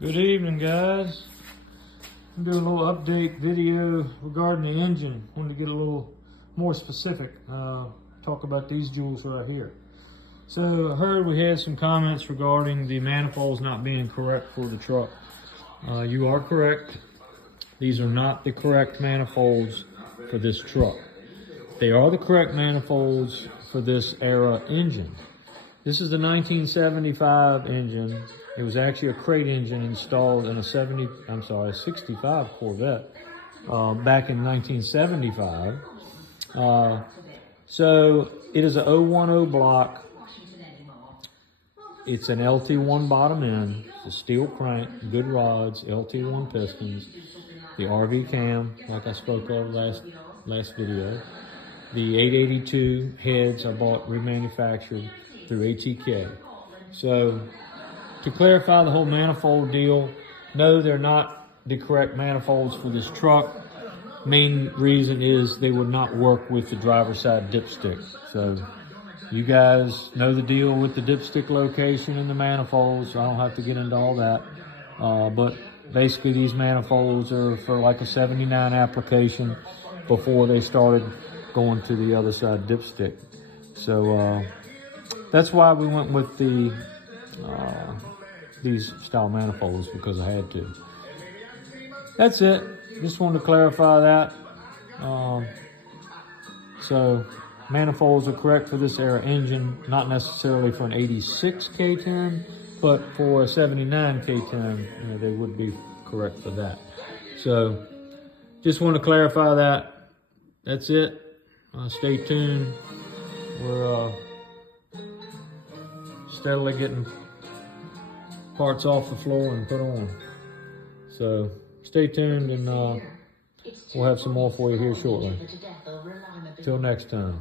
Good evening, guys. I'm doing a little update video regarding the engine. Wanted to get a little more specific. Talk about these jewels right here. So I heard we had some comments regarding the manifolds not being correct for the truck. You are correct. These are not the correct manifolds for this truck. They are the correct manifolds for this era engine. This is the 1975 engine. It was actually a crate engine installed in a 65 Corvette back in 1975. So it is a 010 block. It's an LT1 bottom end, it's a steel crank, good rods, LT1 pistons, the RV cam, like I spoke of last video. The 882 heads are bought remanufactured through ATK. So to clarify the whole manifold deal, no, they're not the correct manifolds for this truck. Main reason is they would not work with the driver's side dipstick. So you guys know the deal with the dipstick location and the manifolds, so I don't have to get into all that. But basically these manifolds are for like a 79 application before they started going to the other side dipstick. So that's why we went with the these style manifolds, because I had to. That's it. Just wanted to clarify that. So manifolds are correct for this era engine, not necessarily for an 86 K10, but for a 79 K10, they would be correct for that. So just want to clarify that. That's it. Stay tuned. We're steadily getting parts off the floor and put on. So stay tuned, and we'll have some more for you here shortly. Till next time.